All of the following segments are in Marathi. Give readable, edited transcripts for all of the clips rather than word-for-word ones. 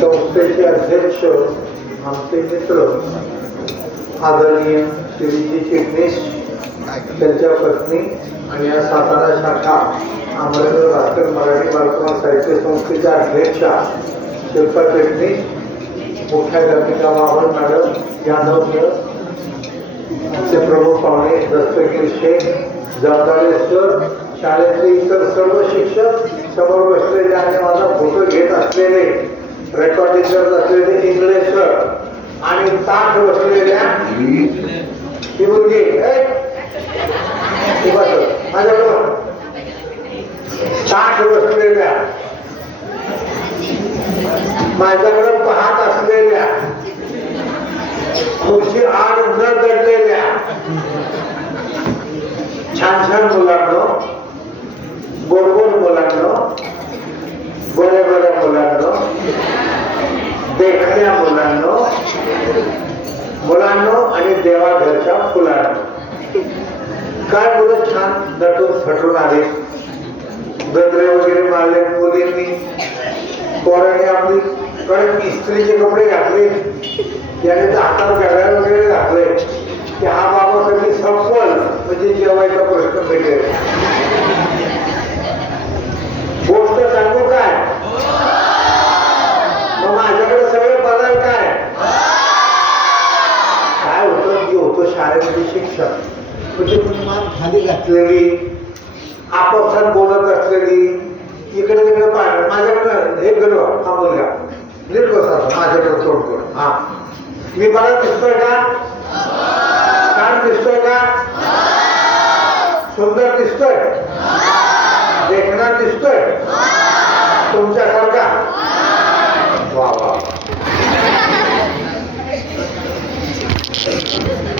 संस्थेचे अध्यक्ष आमचे मित्र आदरणीय श्री चिटणीस, त्यांच्या पत्नी आणि या सातारा शाखा अमरेंद्र भास्कर मराठी बालकुमार साहित्य संस्थेच्या अध्यक्षा शिल्पा चिटणीस, मुख्याध्यापिका वामन मॅडम, यादव सर, आमचे प्रमुख पाहुणे दस्तगीर शेख, जगदाळे सर, शाळेतले इतर सर्व शिक्षक, समोर बसलेले आणि माझा फोटो घेत असलेले रेकॉर्डिंग करत असलेले इंगळे सर आणि ताठ बसलेल्या ही मुलगी माझ्याबरोबर ताठ बसलेल्या माझ्याकडे पाहत असलेल्या खुर्ची आड न दडलेल्या छान छान मुलांनो, गोड गोड मुलांनो, बऱ्या बऱ्या मुलांनो, देखण्या मुलांनो, मुलांनो आणि देवाघरच्या फुलांनो, काय मुलं छान नटून थटून आले, गजरे वगैरे मारले मुलींनी, पोराने आपली कडक इस्त्रीचे कपडे घातले, त्याने हातात घड्याळ वगैरे घातले की हा बाबा कधी संपल म्हणजे जेवायचा प्रश्न भेटेल. गोष्ट सांगू काय? मग माझ्याकडे सगळे बदल काय काय होतं की होतं शाळेमध्ये शिक्षक म्हणजे मान खाली घातलेली, आपापसात बोलत असलेली, इकडे तिकडे पाहिजे माझ्याकडे हे गेलो हा मुलगा नीट बसा माझ्याकडे तोड करून, हा मी मला दिसतोय का? छान दिसतोय का? सुंदर दिसतोय? देखणार दिसतोय तुमच्यासारखा? वा वा.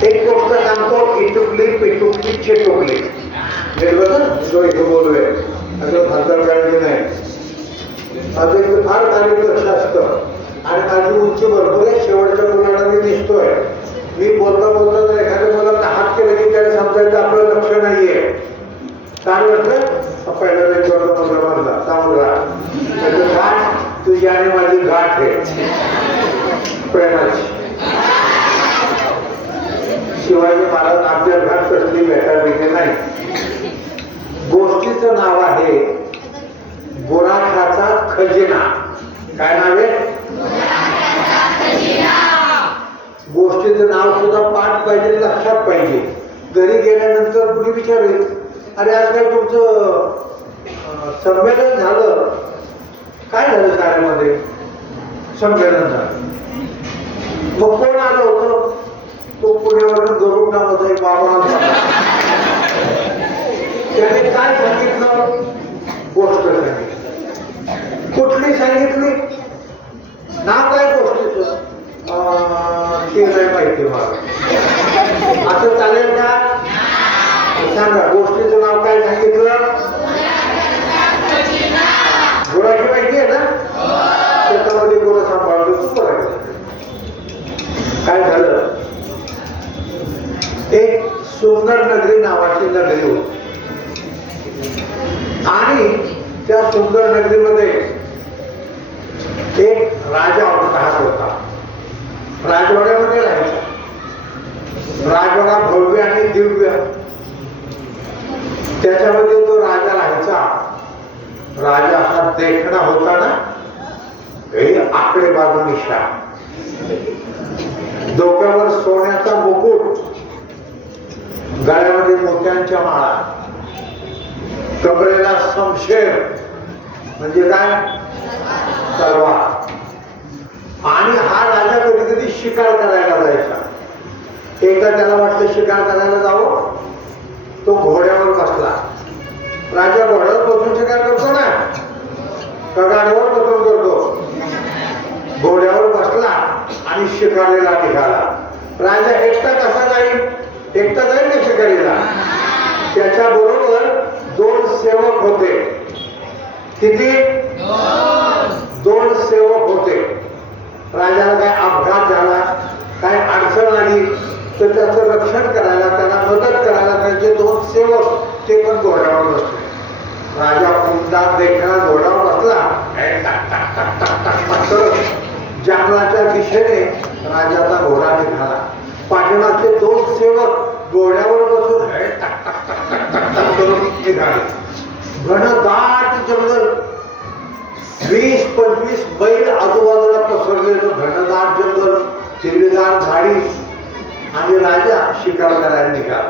एक गोष्ट सांगतो, इटुकली पिटुकली चिटुकली जो इथं बोलूया असं भाषण करायचं नाही. माझं इथं फार तारीख लक्ष असतं आणि माझी उंची भरपूर आहे, शेवटच्या मुलाला मी दिसतोय. मी बोलता बोलता जर एखाद्या मुलाला हात केलं की त्याला समजायचं आपलं लक्ष नाहीये. काय म्हटलं? पहिला एक वर्ग मुलगा म्हणला चांगला त्याचं गाठ तुझी आणि माझी गाठ आहे प्रेमाची. शिवाजी महाराज आपल्या घाट कसली भेटायला नाही. गोष्टीचं नाव आहे गुणाखाचा खजिना. काय नाव आहे? गोष्टीचं नाव सुद्धा पाठ पाहिजे, लक्षात पाहिजे. घरी गेल्यानंतर कुणी विचारेल अरे आज काय तुमचं संमेलन झालं? काय झालं शाळेमध्ये? संमेलन झालं. मग कोण आलं होतं? तो पुण्यावरून गरुड नावाचा एक बाबा, त्याने काय सांगितलं? गोष्ट सांगितली. कुठली सांगितली? नाव काय गोष्टीचं? ते नाही माहिती मला. असं चालेल का? सांगा गोष्टीचं नाव काय सांगितलं? गुराची माहिती आहे ना? शेतामध्ये गुरं सांभाळतो तू करायचं. काय झालं? एक सुंदर नगरी नावाची नगरी होती आणि त्या सुंदर नगरीमध्ये एक राजा राहत होता. राजवाड्यामध्ये राहायचा. राजवाडा भव्य आणि दिव्य, त्याच्यामध्ये तो राजा राहायचा. राजा हा देखणा होता ना, हे आकडेबाज मिशा, डोक्यावर सोन्याचा मुकुट, गळ्यामध्ये मोत्यांच्या माळा, कमरेला शमशेर म्हणजे काय? तलवार. आणि हा राजा कधी कधी शिकार करायला जायचा. एकदा त्याला वाटलं शिकार करायला जावं, तो घोड्यावर बसला. राजा घोड्यावर बसून शिकार करतो ना, का गाडीवर बसून करतो? घोड्यावर बसला आणि शिकारीला निघाला. राजा एकटा कसा जाईल? एकटा जाईल ना शिकारीला. त्याच्या बरोबर 2 सेवक होते. किती? 2 सेवक होते. राजाला काय अपघात झाला, काय अडचण आली तर त्याचं रक्षण करायला, त्याला मदत करायला त्यांचे 2 सेवक ते पण घोड्यावर बसले. राजा उमदा देखणा घोड्यावर बसला, जंगलाच्या दिशेने राजाचा घोडा निघाला. पाठीमागचे 2 सेवक घोड्यावर बसून टक टक टक टक टक टक करून निघाले. घनदाट जंगल, 20-25 बैल आजूबाजूला पसरलेलं घनदाट जंगल, हिरवीगार झाडी आणि राजा शिकार करायला निघाला.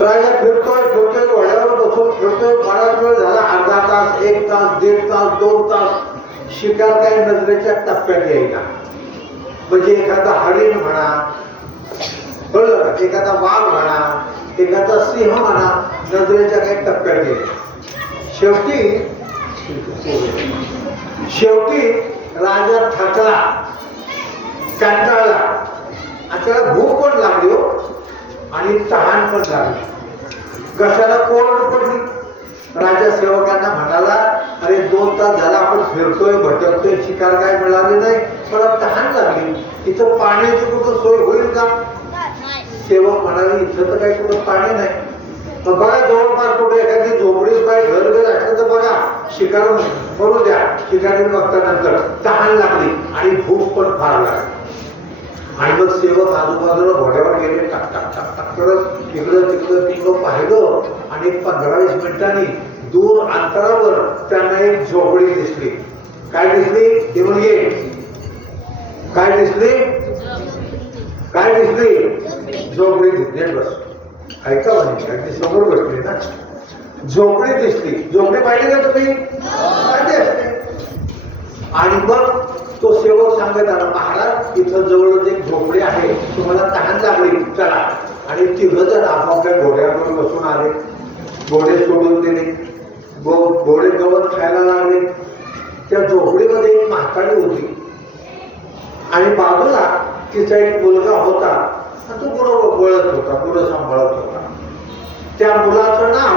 राजा फिरतोय घोड्यावर बसून फिरतोय. बराच वेळ झाला, अर्धा तास, 1 तास, 1.5 तास, 2 तास. शिकार काही नजरेच्या टप्प्यात येईना. म्हणजे एखादा हरिण म्हणा, बरोबर, एखादा वाघ म्हणा, एखादा सिंह म्हणा, नजरेच्या काही टप्प्यात येईल. शेवटी राजा थकला, कंटाळला आणि त्याला भूक पण लागली हो आणि तहान पण लागली. घशाला कोरड पडली. राजा सेवकांना म्हणाला, अरे 2 तास झाला आपण फिरतोय, भटकतोय, शिकार काय मिळाली नाही, मला तहान लागली, इथं पाण्याची कुठं सोय होईल का? सेवक म्हणाले, इथं तर काही कुठं पाणी नाही. मग बघा जवळपास कुठे एखादी झोपडीच पाय घर घर असलं तर बघा, शिकार करू द्या. शिकारी बघतानंतर तहान लागली आणि भूक पण फार लागली. आणि मग सेवक आजूबाजूला घोड्यावर गेले, टाक टाक टाक टाक करत इकडं तिकडं पाहिलं आणि 15-20 मिनिटांनी दूर अंतरावर त्यांना एक झोपडी दिसली. काय दिसली? ते म्हणजे काय दिसली? काय दिसली? झोपडी दिसली. बस ऐका म्हणजे अगदी समोर बसली ना, झोपडी दिसली. झोपडी पाहिली का तुम्ही? पाहिजे असते. आणि मग तो सेवक सांगत आला, महाराज इथं जवळच एक झोपडी आहे, तुम्हाला तहान लागली, चला. आणि 3 जण आपापल्या घोड्यावर बसून आले. घोडे सोडून दिले, घोडे गवत खायला लागले. त्या झोपडीमध्ये एक म्हातारी होती आणि बाजूला तिचा एक मुलगा होता. तो गुरं वळत होता, गुरं सांभाळत होता. त्या मुलाचं नाव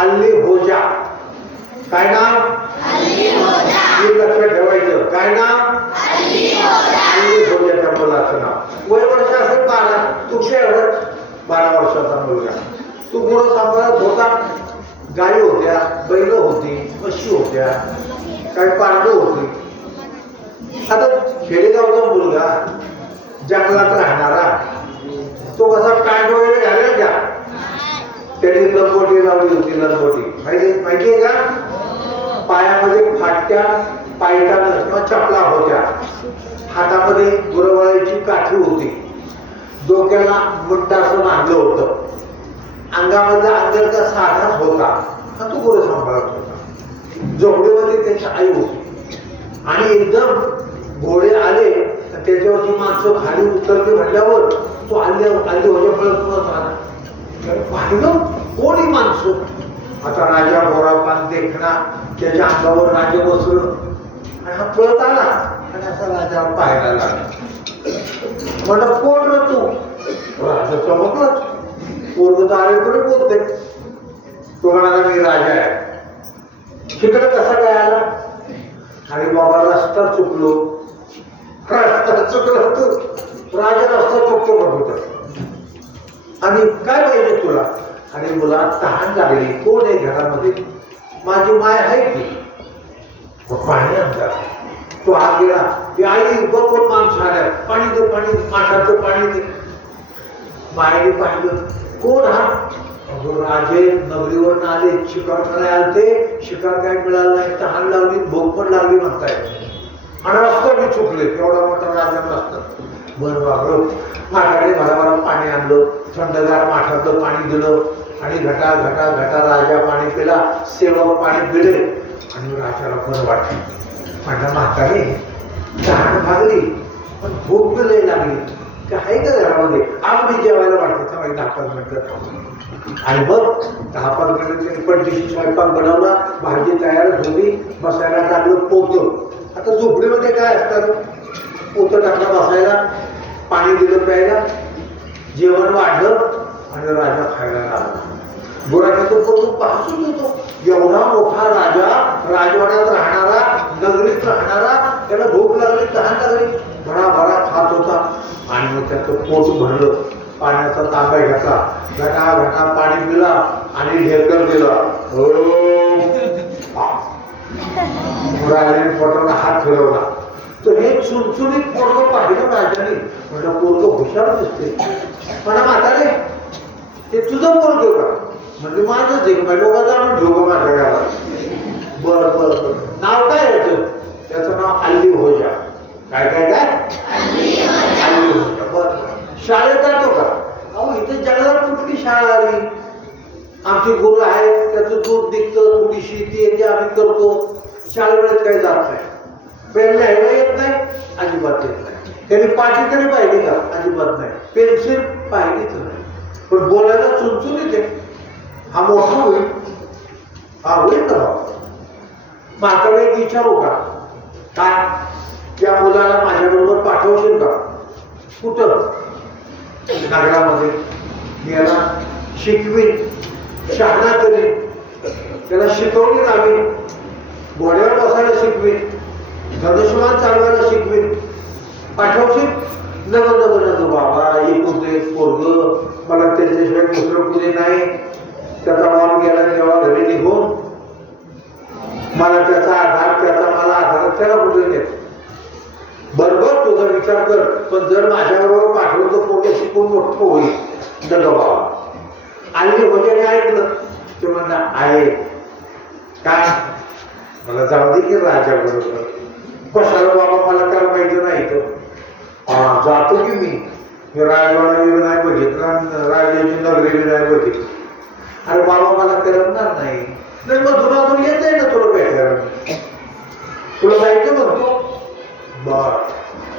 अल्ली होजा. काय नाव? लक्षात ठेवायचं. काय नाव? अल्ली होजा. त्या मुलाचं नाव. वय वर्ष असेल 12. तुझ्या एवढं 12 वर्षाचा मुलगा. तू गुरं सांभाळत होता. गाई होत्या, बैल होती, म्हशी होत्या, काही पारडं होती. आता खेडेगावचा मुलगा, जंगलात राहणारा, तो कसा पॅन्ट वगैरे घालेल का? त्याने लंगोटी लावली होती. लंगोटी माहितीये का? पायामध्ये फाटक्या पायटानं किंवा चपला होत्या. हातामध्ये गुरवळाची काठी होती. डोक्याला मुंडा असं बांधलं होतं. अंगामधला अंगाचा साठाच होता. तो गुरं सांभाळत होता. झोपडीमध्ये त्याची आई होती. आणि एकदम घोडे आले, त्याच्यावरची माणसं खाली उतरली म्हटल्यावर तो आली होत्या पळत आला. पाहिलं कोणी माणसं. आता राजा गोरापान देखना, त्याच्या अंगावर राजा बसलं आणि हा पळत आला आणि असा राजा पाहायला लागला. म्हणलं कोण रे तू? राजा चमकलाच. पोरग आरेकडे बोलते. तो म्हणाला, मी राजा आहे. तिकडे कसा काय आला? आणि बाबा रस्ता चुकलो. रस्ता चुकला तू? राजा रस्ता चुकतो म्हणतो. आणि काय पाहिजे तुला? आणि मुला तहान लागली. कोण आहे घरामध्ये? माझी माय आहे की. पाणी आणता. तो आत गेला की आई बघ कोण माणसं आल्या, पाणी दे, पाणी, माठाचं पाणी दे. मायने पाहिलं, कोण हा? राजे नगरीवरून आले, शिकार करायला आलते. शिकार काय मिळालं नाही, तहान लागली, भूक पण लागली म्हणताय. आणि रस्ता मी चुकले. एवढा मोठा राजा नसतं. बरं बाबा, माठाने भराभरा पाणी आणलं, थंडगार माठातलं पाणी दिलं आणि घटा घटा घटा राजा पाणी पिला. सेवक पाणी पिले आणि राजाला बरं वाटलं. माझ्या म्हाताने तहान भागली पण भूक बी लई लागली. आहे का घरामध्ये? आम्ही जेवायला वाटतं तेव्हा 10-15 मिनिटं. आणि मग 10-15 मिनिटं पडदिशी स्वयंपाक बनवला, भाजी तयार झाली, बसायला टाकलं पोतं. आता झोपडीमध्ये काय असतात? पोतं टाकलं बसायला, पाणी दिलं प्यायला, जेवण वाढलं आणि राजा खायला लागला. गुराख्या तो पोतं पासून येतो. एवढा मोठा राजा, राजवाड्यात राहणारा, नगरीत राहणारा, त्याला भूक लागली, तहान लागली, भराभरा खात होता. आणि मग त्याचं पोट भरलं. पाण्याचा तांबा घेतला, घटा घटा पाणी पिला आणि ढेकर दिला. मुराने पोटाला हात फिरवला तर हे चुनचुनीत पोरग पाहिलं राजाने, म्हटलं पोरग हुशार दिसते. म्हणा म्हातारे ते तुझं पोरग का? म्हणजे माझंच आहे. माझ्या लोकांचा आणून ठेवू माझ्या गावात. बर बर बर. नाव काय याचं? त्याचं नाव अल्ली होजा. काय काय काय? अल्ली होजा. बर. शाळेत जातो का? अहो इथे जगात कुठली शाळा आली? आमची गुरु आहेत, त्याचं दूध निघतं, थोडी शेती येते, आम्ही करतो. शाळेवेळेत काही जात नाही. पेन लिहायला येत नाही, अजिबात येत नाही. त्यांनी पाठी तरी पाहिली का? अजिबात नाही. पेन्सिल पाहिलीच नाही. पण बोलायला चुनचुनीत आहे. हा मोठा होईल. हा होईल का बाबा? माकडे एक विचारू का? काय त्या मुलाला माझ्याबरोबर पाठवशील का? कुठं? नगरामध्ये. याला शिकवीन, शहाणा करीन, त्याला शिकवली आम्ही, घोड्यावर बसायला शिकवीन, धनुष्यबाण चालवायला शिकवीन. पाठवशील? नको नको नको बाबा, एकूण एक पोरग, मला त्याच्याशिवाय दुसरं कुणी नाही. त्याचा माल गेला तेव्हा घरी निघून मला त्याचा आधार, त्याचा मला आधार, त्याला कुठे नेत. बरोबर तुझा विचार कर, पण जर माझ्याबरोबर पाठवलं तर पोरग शिकून मोठं होईल. नको बाबा. आली वगैरे ऐकलं ते म्हणा आहे काय, मला जाऊ दे की राजा बरोबर. कशाला बाबा, मला काय माहिती नाही तो. जातो की मी राजवाडा नाही बघितला, राजाची नगरी नाही बघितली. अरे बाबा मला करणार नाही. मग तुला तू येत आहे ना तुला भेटायला, तुला जायचं म्हणतो. बर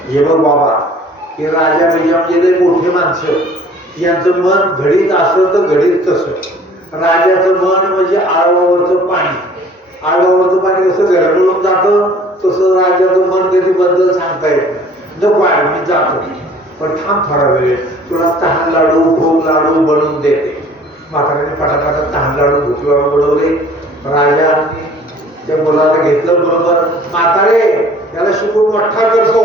हे बघ बाबा, हे राजा म्हणजे मोठे माणसं, यांचं मन घडीत असं तर घडीत तसं. राजाचं मन म्हणजे आळवावरचं पाणी. आळवावरचं पाणी कसं घरगळून जातं, तसं राजाचं मन कधी बद्दल सांगता येत नाही. नको आहे मी जातो, पण थांब थोडा वेळ, तुला तहान लाडू, भोग लाडू बनवून देते. म्हाताऱ्याने पटापटा तहान लाडू, भूक लाडू बनवले. राजा त्या मुलाला घेतलं बरोबर. म्हातारे याला शिकून मोठा करतो.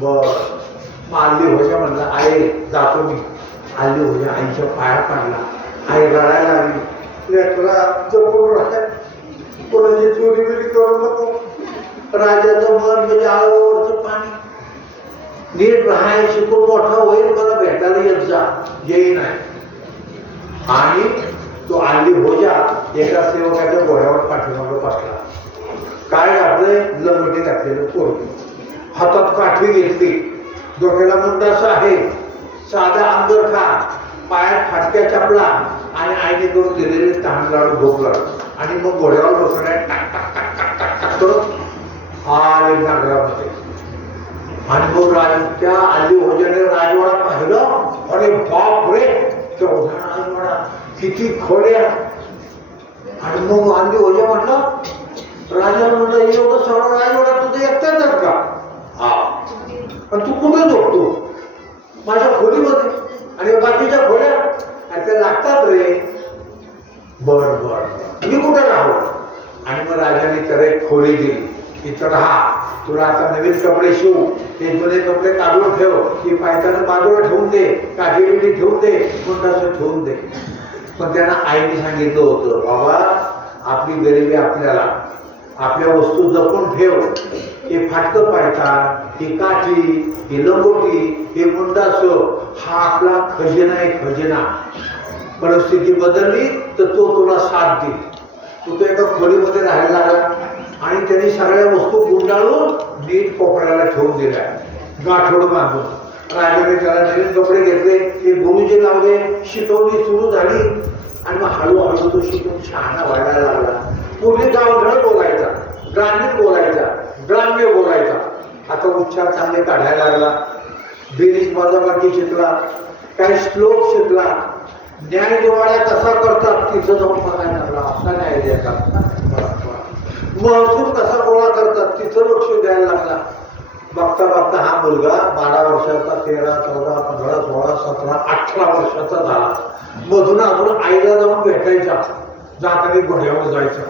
बर. आल्ली होजा म्हणला, आहे जातो मी. आल्ली होजा आईच्या पाया पाडला. आई रडायला लागली. लेकरा जपून राहाय, कोणाची चोरी बिरी करू नको. राजाचं मन म्हणजे आळवावरचं पाणी. नीट राहाय, शिकून मोठा होईल, मला भेटायला येत जा. येई नाही. आणि तो आल्ली होजा एका सेवकाच्या घोड्यावर पाठीमागं बसला. काय घातलंय? लंगोटी घातलेलं पोरग, हातात काठी घेतली, डोक्याला मुंडासा आहे, साधा अंगरखा, पायात फाटक्या चपला आणि आईने करून दिलेले तहान लाडू, भोग लाडू. आणि मग घोड्यावर बसलाय, टाक टाक टाक टाक टाक टाक करत आले नगरामध्ये. आणि मग त्या आल्ली होजाने राजवाडा पाहिलं. अरे बाप रे, तेवढा राजवाडा, किती खोल्या. आणि मग आल्ली होजा म्हटलं, राजाला म्हणलं एवढं सगळं राजवाडा तुझं एकटाच का? हा. आणि तू कुठे झोपतो? माझ्या खोलीमध्ये. आणि बाकीच्या खोल्या आणि त्या लागतात रे. बर बर, मी कुठे राहू? आणि मग राजाने त्याला एक खोली दिली. इथं राहा, तुला आता नवीन कपडे शिव, ते जुने कपडे काढून ठेव, की पायताना बाजूला ठेवून दे, काठी बिठी ठेवून दे, कोणताचं ठेवून दे. पण त्यांना आईने सांगितलं होतं, बाबा आपली गरिबी आपल्याला, आपल्या वस्तू जपून ठेव. हे फाटकं पायतान, ही काठी, ही लंगोटी, हे मुंडास, हा आपला खजिना आहे, खजिना. परिस्थिती बदलली तर तो तुला साथ देईल. तू तो एका खोलीमध्ये राहायला लागला आणि त्यांनी सगळ्या वस्तू गुंडाळून नीट कोपऱ्याला ठेवून दिल्या, गाठोड बांधून. राजाने त्याला नवीन कपडे घेतले, ते गुरुजी लावले, शिकवणी सुरू झाली. आणि मग हळूहळू तो शिकून शहाणा व्हायला लागला. पूर्वी गावढळ बोलायचा, ग्रामीण बोलायचा, ग्राम्य बोलायचा. आता उच्चार चांगले काढायला लागला. बेरीज वजाबाकी शिकला, काही श्लोक शिकला. न्याय निवाडा कसा करतात तिथं जाऊन बघायला लागला. असा न्याय द्यायचा. महसूल कसा गोळा करतात तिथं लक्ष द्यायला लागला. बघता बघता हा मुलगा 12 वर्षाचा, 13, 14, 15, 16, 17, 18 वर्षाचा झाला. मधून अजून आईला जाऊन भेटायचा, जाताना घोड्यावर जायचा.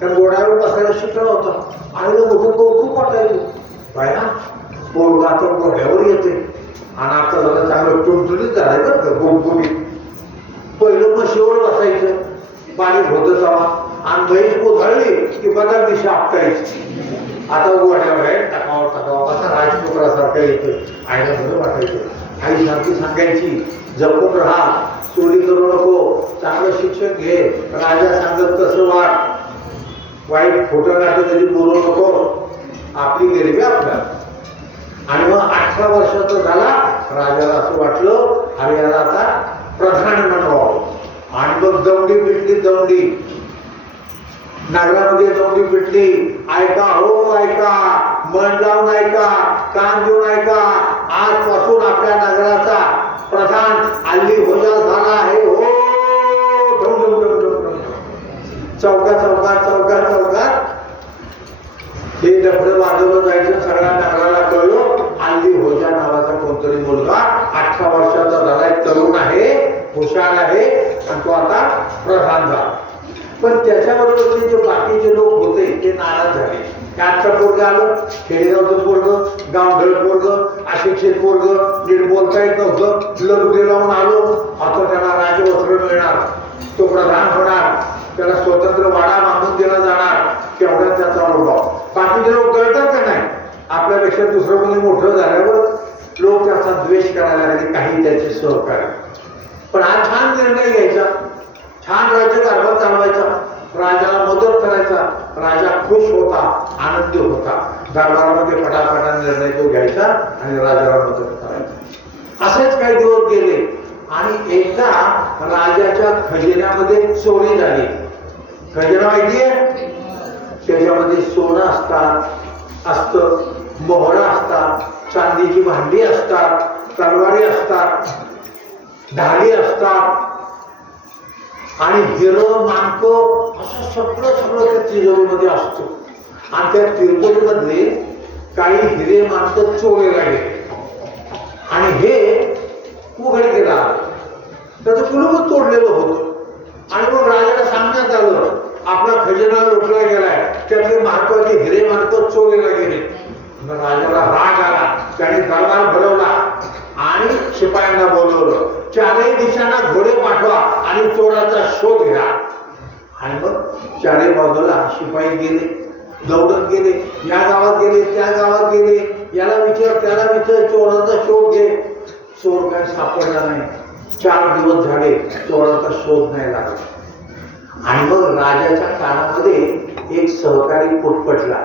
कारण घोड्यावर बसायला शिकला होता. आईला मोठं कौतुक वाटायचं, बाया पोरगा आता घोड्यावर येते. आणि आता जरा चांगलं टुणटुणीत झालंय बरं का, गुमगुमीत. पहिलं म्हशीवर बसायचं, बारीक होतं तेव्हा. आणि म्हैस कोसळली की बदल दिशा आपटायची. आता घोड्यावर आहे, टाकावर टाकावर वाटायला येतं. आईला बरं वाटायचं. आई सारखी सांगायची, जपून राहा, चोरी करू नको, चांगलं शिक्षण घे, राजा सांगत तसं वाट, वाईट खोटं नाटक कधी बोलू नको, आपली गरिबी आपल्याला. आणि मग 18 वर्षाचा झाला, राजाला असं वाटलं अरे याला आता प्रधान बनवावं. आणि मग दौंडी पिटली, दौंडी नगरामध्ये दौंडी पिटली. ऐका हो ऐका, मन लावून ऐका, कान देऊन ऐका, आजपासून आपल्या नगराचा प्रधान अल्ली होजा झाला आहे हो. चौकात चौकात चौकात चौकात हे डफडं वाजवलं जायचं. सगळ्या नगराला कळलं अल्ली होजा नावाचा कोणतरी मुलगा 18 वर्षाचा झालाय, तरुण आहे, हुशार आहे, आणि तो आता प्रधान झाला. पण त्याच्याबरोबर जे बाकीचे लोक होते ते नाराज झाले. आजचं पोरग आलं, खेडेगावचं पोरग, गावढळ पोरग, अशिक्षित पोरग, नीट बोलता येत नव्हतं, लग्न लावून आलो, आता त्याला राजवस्त्र मिळणार, तो प्रधान होणार, त्याला स्वतंत्र वाडा बांधून दिला जाणार, तेवढा त्याचा अनुभव. बाकीचे लोक कळतात का नाही, आपल्यापेक्षा दुसरं कोणी मोठं झाल्यावर लोक त्याचा द्वेष करायला लागले, काही त्याचे सहकार्य. पण हा छान निर्णय घ्यायचा, छान राज्यकारभार चालवायचा, राजाला मदत करायचा, राजा खुश होता, आनंदी होता, दरबारामध्ये फटाफटा निर्णय तो घ्यायचा आणि राजाला मदत करायचा. असेच काही दिवस गेले आणि एकदा राजाच्या खजिन्यामध्ये चोरी झाली. खजिना माहितीये, त्याच्यामध्ये सोनं असतं, मोहरा असतात, चांदीची भांडी असतात, तलवारी असतात, ढाली असतात, आणि हिरं माणकं असं सगळं त्या तिजोरीमध्ये असतं. आणि त्या तिजोरीमधले काही हिरे माणकं चोरीला गेले आणि हे उघडकीला आलं. त्याचं कुलूपच तोडलेलं होतं. आणि मग राजाला सांगण्यात आलं आपला खजिना लुटला गेलाय, त्यातले महत्वाचे हिरे माणकं चोरीला गेले. राजाला राग आला, त्याने दरबार भरवला आणि शिपायांना बोलवलं, चारही दिशांना घोडे पाठवा आणि चोराचा शोध घ्या. आणि मग चारही बाजूला शिपाई गेले, दौडत गेले, या गावात गेले, त्या गावात गेले, याला विचार त्याला विचार, चोराचा शोध घे. चोर काय सापडला नाही. 4 दिवस झाले, चोराचा शोध नाही लागला. आणि मग राजाच्या कानामध्ये एक सहकारी पुटपटला,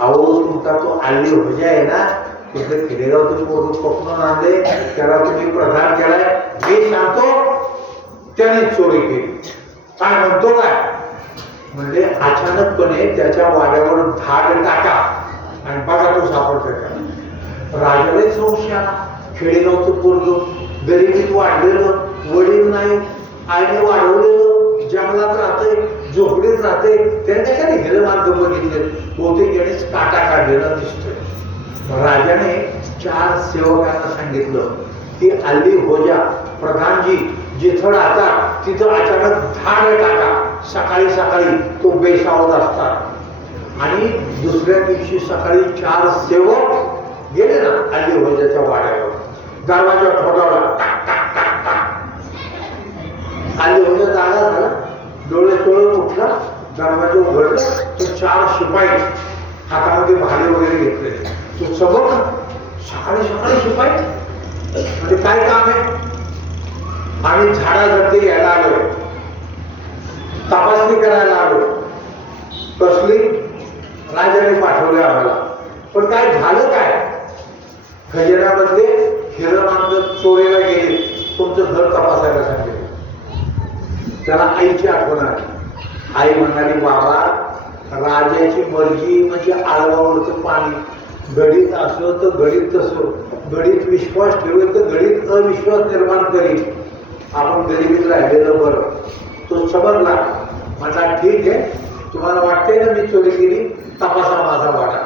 अहो तुमचा तो अल्ली होजा आहे ना, तिथे खेडेगावचं पोरग पकडून आणले, त्याला तुम्ही प्रधान केलाय, हे सांगतो त्याने चोरी केली. काय म्हणतो काय म्हणजे अचानकपणे त्याच्या वाड्यावर धाड टाका आणि बघा तो सापडतो का. राजाला संशय आला, खेडेगावचं पोरग, गरिबीत वाढलेलं, वडील नाही, आईने वाढवलेलं, जंगलात राहते, झोपडीत राहते, त्यांच्या काही हिरे मार्ग बघितले, बहुतेक यानेच काटा काढलेला दिसतोय. राजाने 4 सेवकांना सांगितलं की अल्ली होजा प्रधानजी जिथं राहतात तिथं अचानक धाड टाका, सकाळी सकाळी तो बेसावत असतात. आणि दुसऱ्या दिवशी सकाळी 4 सेवक गेले ना अल्ली होजाच्या वाड्यावर, दरवाजा ठोठावला, टाक टाक टाक टाक. अल्ली होजा जागा झाला, डोळे चोळून उठला, दरवाजा उघडला, तो 4 शिपाई हातामध्ये भाले वगैरे घेतले. तो सबक सकाळी सकाळी शिपाई म्हणजे काय काम आहे. आम्ही झाडाझडती यायला आलो, तपासणी करायला आलो. कसली, राजाने पाठवले आम्हाला. पण काय झालं काय, खजिन्यामध्ये हिरं माणकं चोरीला गेले, तुमचं घर तपासायला सांगितलं. त्याला आईची आठवण आली. आई म्हणाली बाबा, राजाची मर्जी म्हणजे आळवावरचं पाणी, घडीत असं तर घडीत तसं, घडीत विश्वास ठेवेल तर घडीत अविश्वास निर्माण करील. आपण गरिबीत राहिलेलं बरं. तो समजला, माझा ठीक आहे, तुम्हाला वाटते ना मी चोरी केली, तपासा माझा वाडा.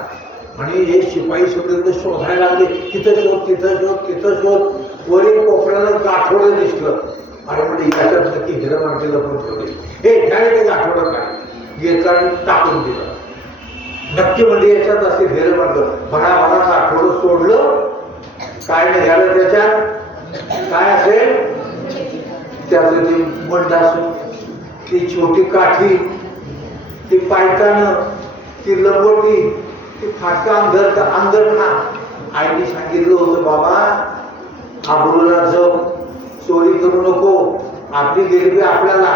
आणि हे शिपाई सुद्धा शोधायला लागले, तिथं शोध, तिथं शोध, तिथं शोध. वरील कोपऱ्याला गाठोडं दिसलं. आणि म्हणजे याच्यात नक्की हिरं माणकेला पण ठेवले. हे घ्यायला ते गाठोडं काय घेतलं आणि टाकून दिलं. नक्की म्हणजे याच्यात असे हिरं माणकं भराभरा गाठोडं सोडलं. काय नाही झालं त्याच्यात, काय असेल त्याचं ते मंडासून, ती छोटी काठी, ती पायतानं, ती लंगोटी, ती फाटका अंगठा आईने सांगितलं होतं, बाबा आबरूला जप, चोरी करू नको, आपली गरिबी आपल्याला,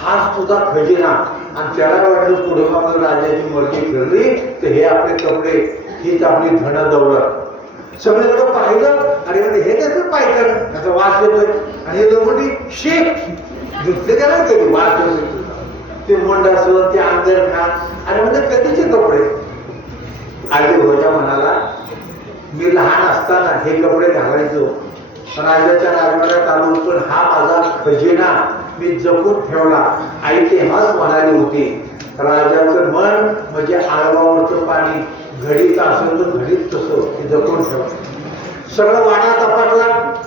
हाच तुझा खजिना. आणि त्याला वाटलं पुढे मग राजाची मर्जी फिरली तर हे आपले कपडे, हीच आपली धन दौलत. सगळीकडे पाहिलं आणि म्हणजे हे त्याचं पायकर, त्याचा वास येतोय. आणि हे लोक शेख धुतले त्याला कधी वास येतोय, ते मोंडासं, ते अंगरखा आणि म्हणजे कधीचे कपडे. आधी भोजा म्हणाला, मी लहान असताना हे कपडे घालायचो, राजाच्या राजवाड्यात आलो, पण हा माझा खजिना मी जपून ठेवला. आई तेव्हाच म्हणाली होती, राजाचं मन म्हणजे आळवावरचं पाणी, घडीत असेल तर घडीत तसं ते जपून ठेव. सगळं वाडा तपासला,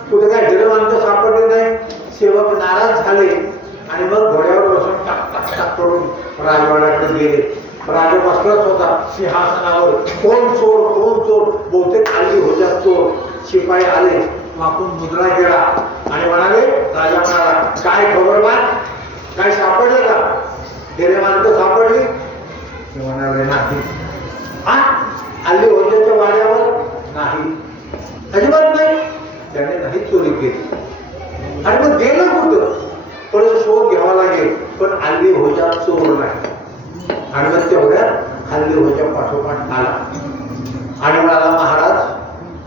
कुठे काय हिरवांत सापडले नाही. सेवक नाराज झाले आणि मग घोड्यावर बसून टाक टाक टाक करून राजवाड्याकडे गेले. राजा बसलाच होता सिंहासनावर. कोण चोर, कोण चोर, बहुतेक आली होत्या चोर. शिपाई आले, वाकून मुद्रा केला आणि म्हणाले, राजा म्हणाला, काय खबर बा, काय सापडलं का, हिरेमांत सापडली? ते म्हणाले, नाही. हा, आली होत्याच्या वाड्यावर नाही, अजिबात नाही, त्याने नाही चोरी केली. आणि मग गेलं कुठं, परत शोध घ्यावा लागेल, पण आली होत्या चोर नाही. आणि मग तेवढ्यात हल्ली होत्या पाठोपाठ आला आणि म्हणाला, महाराज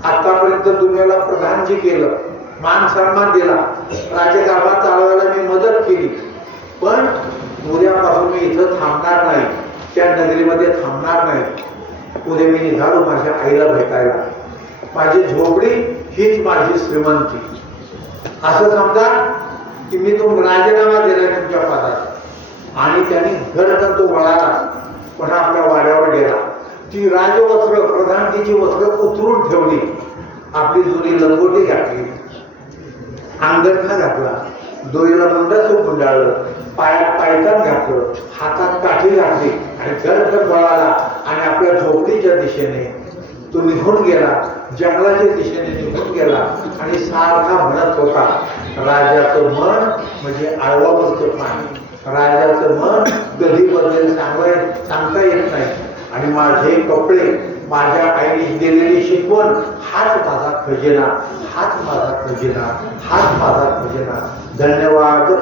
आतापर्यंत दुनियाला प्रधानजी केलं, मान सन्मान दिला, राज्यकारभार चालवायला मी मदत केली, पण उद्यापासून मी इथं थांबणार नाही, त्या नगरीमध्ये थांबणार नाही. उद्या मी निघालो माझ्या आईला भेटायला. माझी झोपडी हीच माझी श्रीमंती. असं समजा की मी तो राजीनामा दिलाय तुमच्या पदात. आणि त्यांनी घरनं तो वळाला, पण आपल्या वाड्यावर गेला. ती राजवस्त्र, प्रधानकीची वस्त्र उतरून ठेवली, आपली जुनी लंगोटी घातली, अंगरखा घातला, डोईला मुंडाचं गुंडाळलं, पायात पायतान घातलं, हातात काठी घातली आणि घरनं वळाला. आणि आपल्या झोपडीच्या दिशेने तो निघून गेला, जंगलाच्या दिशेने निघून गेला. आणि सारखा म्हणत होता, राजाचं मन म्हणजे आळवावरचं पाणी, राजाचं मन कधी बदलेल सांगता येत नाही. आणि माझे कपडे, माझ्या आईने दिलेली शिकवण, हाच माझा खजिना, हाच माझा खजिना, हाच माझा खजिना. धन्यवाद.